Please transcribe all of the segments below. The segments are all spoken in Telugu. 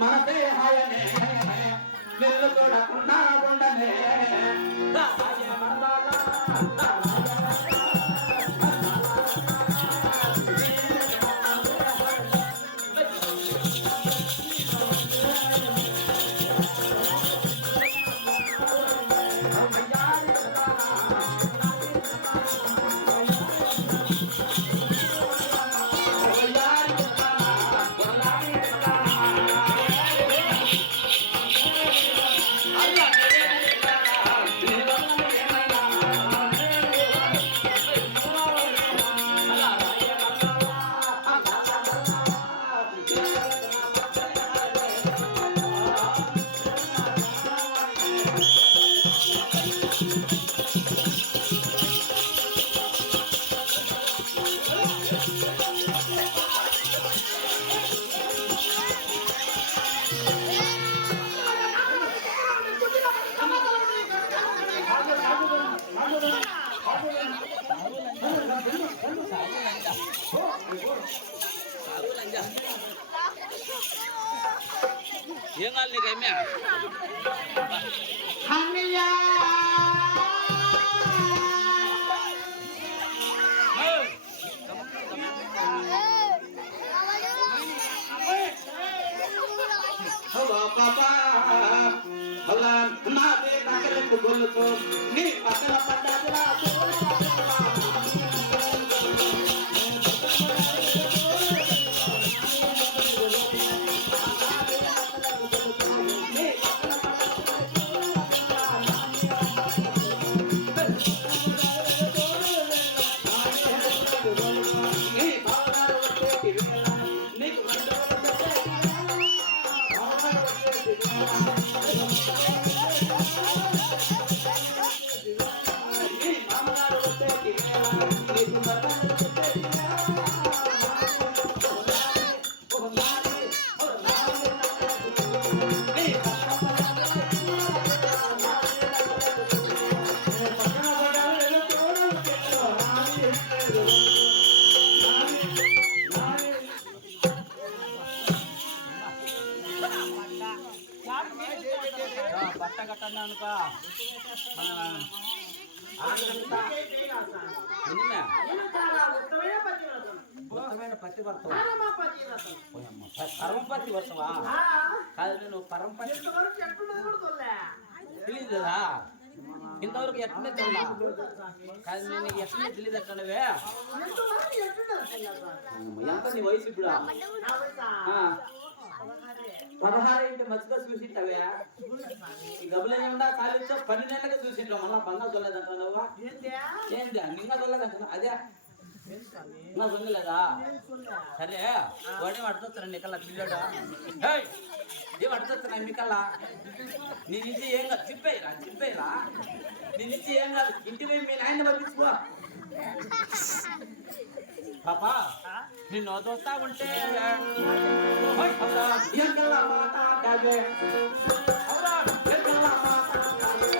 మనదే హాయనే వెళ్ళు కూడా కొండనే ఏం కావాలి నీకు అమ్మే హలో పాపా హలో నాదే పక్కలకు గొల్లుకో నీ పక్కల పడ్డాదురా బట్ట కట్టన్నా అనుకో నిన్నే నేను చాలా ఉత్తమైన పతివ్రతను. ఉత్తమైన పతివర్త పరమ పతివ్రతను. పరమపతి వర్తవా ఆ, కాదు నేను పరమపతి ఇంతవరకు ఎట్లున్నది కూడా చూడలే. తెలియదు కదా ఇంతవరకు ఎట్లనే తెల్లా కాదు నేను ఎట్లనే తెలియదు అక్కడవే ఇంతవరకు ఎట్లున్నది స్వామి? ఎంత నీ వయసు ఇప్పుడు నా వయసా? 16 ఇంటి మధ్యలో చూసింటావే ఈ గబులేకుండా కాలేజీ 10 నెలలకు చూసింటావు మళ్ళా బంగా చూడలేదంటున్నావా ఏందే? ఏంది నిన్న చూడలేదంటున్నావు అదే ఏం స్వామి? ఇంకా చూడలేదా నేను చూడలే. సరే వాడే పడుతున్నాను నీకల్లా పిల్లడా ఏ పడుతున్నా మీకల్లా నీ నుంచి ఏం కాదు చెప్పేయరా నీ నుంచి ఏం కాదు ఇంటి పోయి మీ నాయన పంపించుకో పాపా నిన్ను చూస్తా ఉంటే ఎంగల మాట్లాడవే ఎంగల మాట్లాడవే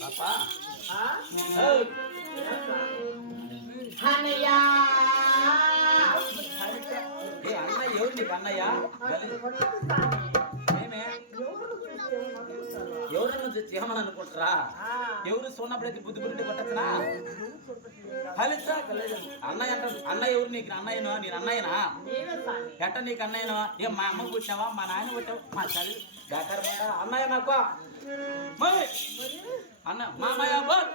పాపా ఆ? ఏయ్, అన్నయ్య. ఏ అన్నయ్య ఎవరు నీకు అన్నయ్య ఏమే ఎవరన్నా తెచ్చి ఏమని అనుకుంటారా ఎవరు సోన్నప్పుడైతే బుద్ధి బుద్ధి కొట్టచ్చునా ఫలితా అన్నయ్య అంట అన్నయ్య ఎవరు నీకు అన్నయ్యనో నేను అన్నయ్యనా నేనే స్వామి. ఎట్ట నీకు అన్నయ్యనో ఏం మా అమ్మ పుట్టినావా మా నాయన పుట్టావు మా తల్లి బేకారం అన్నయ్య నాకు మరి అన్న మామయ్య బోల్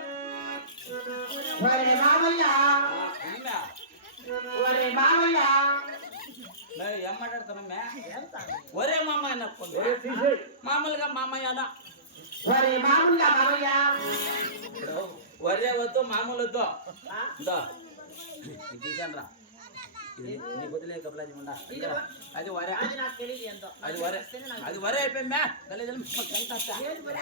ఒరే మామయ్య ఏమ్మా? ఒరే మామయ్య ఏయ్, ఏం మాట్లాడుతున్నామ్మా ఏం స్వామి? ఒరే మామయ్య నక్కుంది మామూలుగా మామయ్య అలా ఒరే మామయ్య మామయ్య ఇప్పుడు ఒరే వద్దు మామూలు వద్దు ఆ? ఇందో ఇది తీసాను రా ఇది నీకు వదిలే కబలాజీ ఉండా అది వరే అది నాకు తెలియదు ఏందో. అది వరే అది వరే అయిపోయిందా గలీజు ఏది మరి?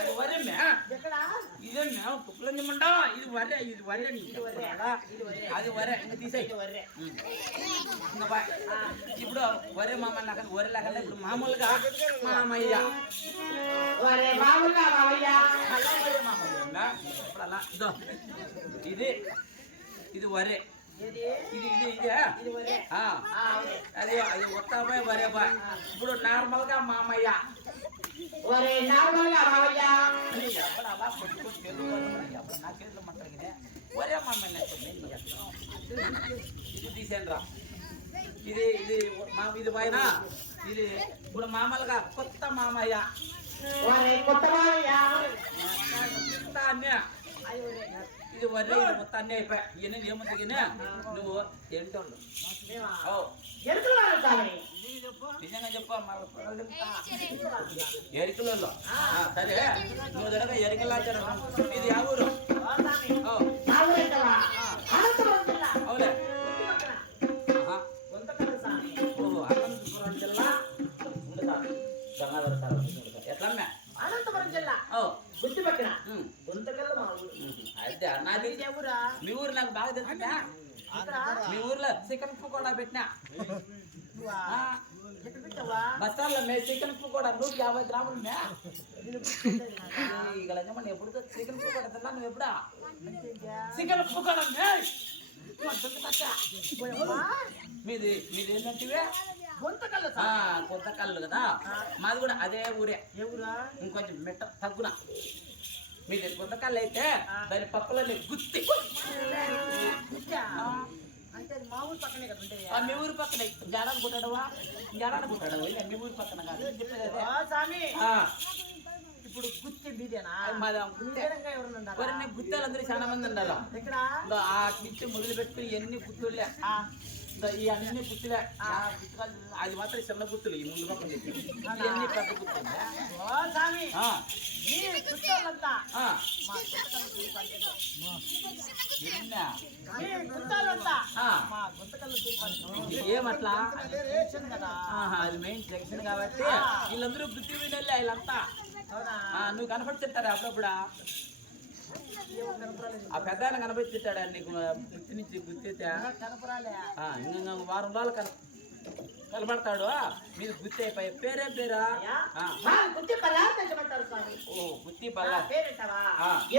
అది వరే మే ఎక్కడ? ఇదే మే కుప్పలని ఉండా ఇది వరే నీకు చెప్పాలా? అది వరే ఇంకా తీసేయి ఇది వర్రే. ఇంకా బాయ్ ఇప్పుడు వరే మామ లేక వరే లేకుండా ఇప్పుడు మామూలుగా మామయ్య ఒరే మామయ్య మామయ్య అలా వరే మామయ్య ఉందా? ఇప్పుడు అలా ఇదో ఇది ఇది వరే ఏది? ఇది ఇది ఇదే ఇది వర్రే. ఆ, ఆ, అవునే. అది అది ఉత్తమై వరే బాయ్ ఇప్పుడు నార్మల్ గా మామయ్య ఒరే నార్మల్గా మామయ్య ఎప్పుడు అలా కొట్టుకొని తెలుగుకోవాలి ఎప్పుడు నా చేతిలో మంటగినే ఒరే మామయ్య ఇది తీసాను రా ఇది ఇది మా ఇది పైన ఇది ఇప్పుడు మామూలుగా కొత్త మామయ్య ఒరే కొత్త మామయ్య ఇంత అన్నే అది వర్రే. ఇది వరే ఇది మొత్తం అన్నీ అయిపోయా ఇవన్నీ ఏముందిగినే నువ్వు ఏంటోళ్ళు మేమా? ఓ ఎరుకులు వాడు స్వామి నిజంగా చెప్పా ఎరికలలో సరే నువ్వు దగ్గర ఎరికలా ఇది ఆ ఊరు ఓ స్వామి. ఓ నా ఊరెక్కడా అనంతపురం జిల్లా అవులే ఇంటి పక్కన. ఆహా. గుంతకల్లు స్వామి. ఓ అనంతపురం జిల్లా ఉండదా గంగాధర సార్ ఎట్లమ్మా అనంతపురం జిల్లా ఓ గుర్తు పక్కన ఉమ్, గుంతకల్లు మా ఊరు. అయితే నాది ఇది ఎవరా? మీ ఊరు నాకు బాగా తెలుసుందా ఇక్కడ? మీ ఊర్లో చికెన్ పకోడా పెట్టినా నువ్వా? ఆ, ఎక్కడ పెట్టావా? బస్తాల్లో మే చికెన్ పకోడా 150 గ్రాములు మే నేను పుట్టుకుంటేది నాకా? ఇక్కడ ఏమన్నా ఎప్పుడు చికెన్ పకోడా తిన్నా నువ్వు ఎప్పుడా అంతేంటా? చికెన్ పకోడా మే పోయమ్మా? మీది మీది ఏంటంటే గుంతకల్లు స్వామి. కొత్త కళ్ళు కదా మాది కూడా అదే ఊరే ఎవరా? ఇంకొంచెం మెట్ట తగ్గున మీది కొత్త కళ్ళు అయితే దాని పక్కలో గుత్తి గుత్తా? అంటే అది మా ఊరు పక్కనే కదా ఉండేది. మీ ఊరు పక్కన జాడాలు పుట్టాడవా జాడాలు పుట్టాడవా మీ ఊరు పక్కన కాదు చెప్పేది అదే ఓ స్వామి, ఆ, ఇప్పుడు గుత్తి మీదేనా మాది మీ విధంగా ఎవరు ఉండాలి ఎవరైనా గుత్తాలందరూ చాలా మంది ఉన్నారు ఇక్కడ ఆ నుంచి మొదలు పెట్టుకుని ఎన్ని గుర్తులే ఈ అన్ని గుర్తులే అది మాత్రం చిన్న గుర్తులు ఈ ముందు పక్కన ఇవన్నీ పెద్ద గుర్తులు ఓ స్వామి ఈ గుత్తాలంతా మా గుత్తాలంతా మా గుంతకల్లు చూపాలి ఏమట్లా రేషన్ కదా అది మెయిన్ జంక్షన్ కాబట్టి వీళ్ళందరూ గుర్తు వీళ్ళే వీళ్ళంతా నువ్వు కనపడుతుంటారు అప్పుడప్పుడు ఆ పెద్ద ఆయన కనపడుతుంటాడా నీకు గుర్తు నుంచి గుర్తితే ఇంకా వారం రోజులు కనబడతాడు మీరు గుర్తి అయిపోయి పేరేం పేరా గుత్తి పల్లారు తెచ్చమంటారు స్వామి. ఓ గుత్తి పల్లా పేరేంటవా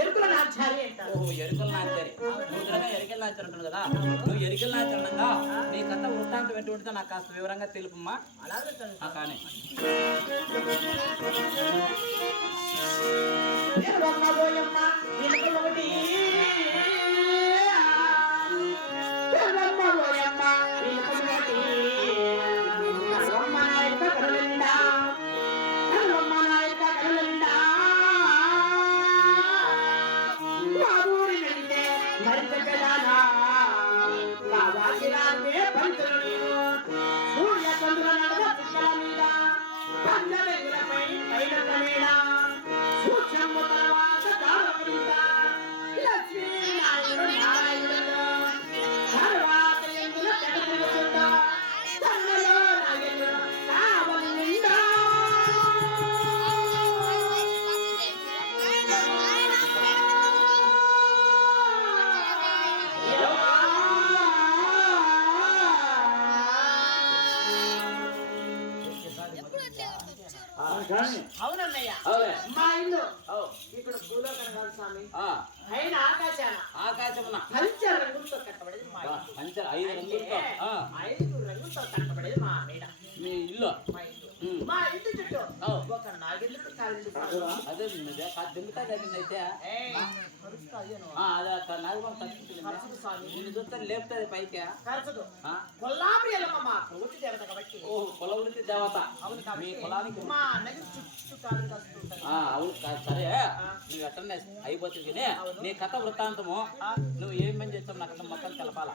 ఎరుకుల నాచారి అంటారు. ఓ ఎరుకల నాచారి నువ్వు ఎరికల నాచారి అంటాడు కదా నువ్వు ఎరికల నాచారంగా నీ కథ వృత్తాంతం ఎటువంటిదో నాకు కాస్త వివరంగా తెలుపమ్మా కానీ అవునన్నయ్య మా ఇల్లు ఇక్కడ భూలోకన కాదు స్వామి పైన ఆకాశమున పంచ రంగులతో కట్టబడేది మా ఇల్లు. 5 రంగులతో కట్టబడేది మా మేడ మీ ఇల్లు మా ఇల్లు మా ఇంటి చుట్టూ ఒక నాగెందుకు కాలేదు అదే దింగుతాయి అయితే నిన్ను చూస్తే లేపుతుంది పైకి కొల్లాపురి ఎల్లమ్మ మా ప్రవృత్తి దేవత కాబట్టి కుల వృత్తి దేవత మీ కులానికి మా నది చుట్టూ కాలు కాస్తుంటారు. అవును సరే నువ్వు ఎట్లనే అయిపోతుంది కానీ నీ కథ వృత్తాంతము నువ్వు ఏం పని చేస్తావు నా కథ మొత్తం తెలపాలా